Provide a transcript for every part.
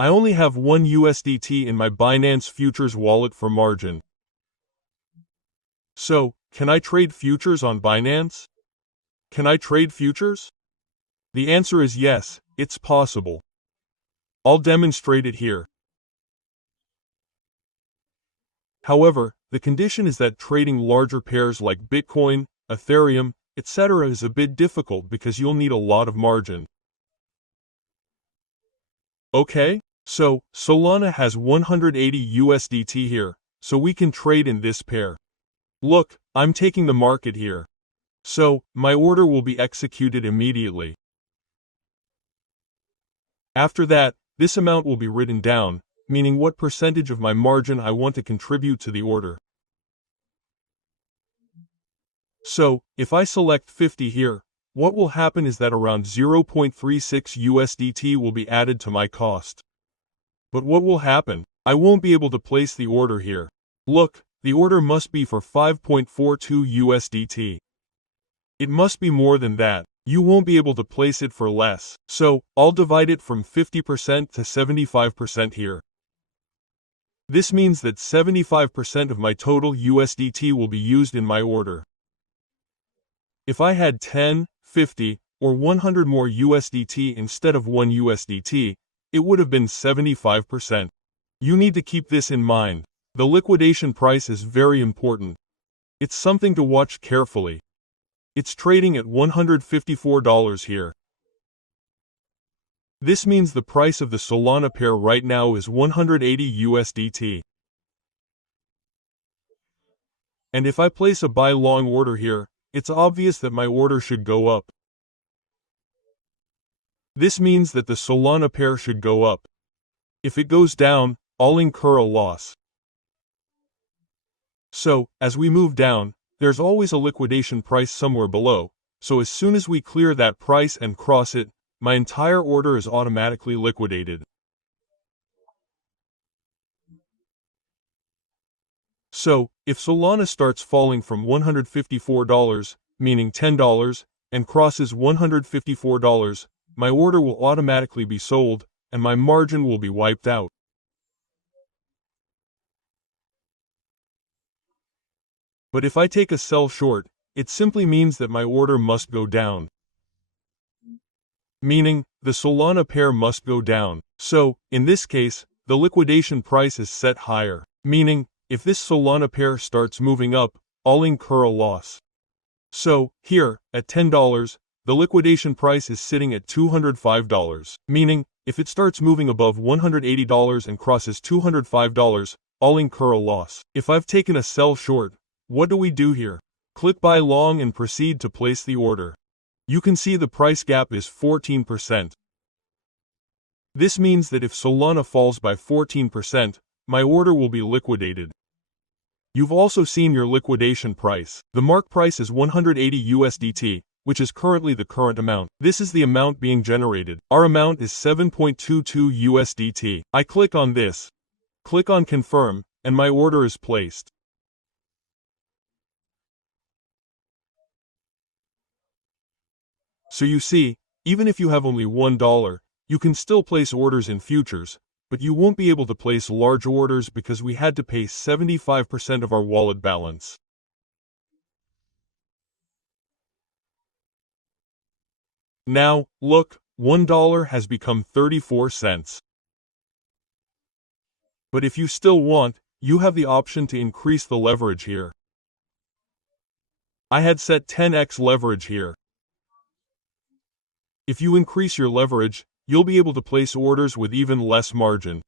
I only have 1 USDT in my Binance Futures wallet for margin. So, can I trade futures on Binance? Can I trade futures? The answer is yes, it's possible. I'll demonstrate it here. However, the condition is that trading larger pairs like Bitcoin, Ethereum, etc. is a bit difficult because you'll need a lot of margin. Okay, so Solana has 180 USDT here, so we can trade in this pair. Look, I'm taking the market here. So, my order will be executed immediately. After that, this amount will be written down, meaning what percentage of my margin I want to contribute to the order. So, if I select 50 here, what will happen is that around 0.36 USDT will be added to my cost. But what will happen? I won't be able to place the order here. Look, the order must be for 5.42 USDT. It must be more than that. You won't be able to place it for less. So, I'll divide it from 50% to 75% here. This means that 75% of my total USDT will be used in my order. If I had 10, 50, or 100 more USDT instead of 1 USDT, it would have been 75%. You need to keep this in mind. The liquidation price is very important. It's something to watch carefully. It's trading at $154 here. This means the price of the Solana pair right now is 180 USDT. And if I place a buy long order here, it's obvious that my order should go up. This means that the Solana pair should go up. If it goes down, I'll incur a loss. So, as we move down, there's always a liquidation price somewhere below, so as soon as we clear that price and cross it, my entire order is automatically liquidated. So, if Solana starts falling from $154, meaning $10, and crosses $154, my order will automatically be sold, and my margin will be wiped out. But if I take a sell short, it simply means that my order must go down. Meaning, the Solana pair must go down. So, in this case, the liquidation price is set higher. Meaning, if this Solana pair starts moving up, I'll incur a loss. So, here, at $10, the liquidation price is sitting at $205. Meaning, if it starts moving above $180 and crosses $205, I'll incur a loss. If I've taken a sell short, what do we do here? Click buy long and proceed to place the order. You can see the price gap is 14%. This means that if Solana falls by 14%, my order will be liquidated. You've also seen your liquidation price. The mark price is 180 USDT, which is currently the current amount. This is the amount being generated. Our amount is 7.22 USDT. I click on this. Click on confirm, and my order is placed. So you see, even if you have only $1, you can still place orders in futures, but you won't be able to place large orders because we had to pay 75% of our wallet balance. Now, look, $1 has become 34 cents. But if you still want, you have the option to increase the leverage here. I had set 10x leverage here. If you increase your leverage, you'll be able to place orders with even less margin.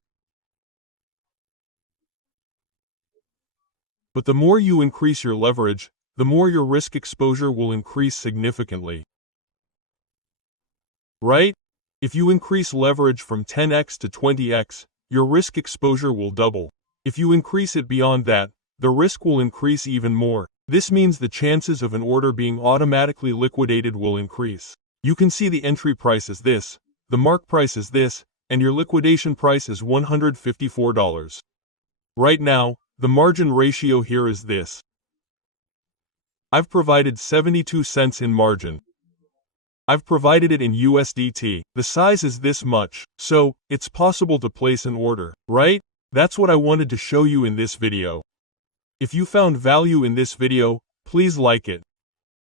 But the more you increase your leverage, the more your risk exposure will increase significantly. Right? If you increase leverage from 10x to 20x, your risk exposure will double. If you increase it beyond that, the risk will increase even more. This means the chances of an order being automatically liquidated will increase. You can see the entry price is this, the mark price is this, and your liquidation price is $154. Right now, the margin ratio here is this. I've provided 72 cents in margin. I've provided it in USDT. The size is this much, so it's possible to place an order, right? That's what I wanted to show you in this video. If you found value in this video, please like it.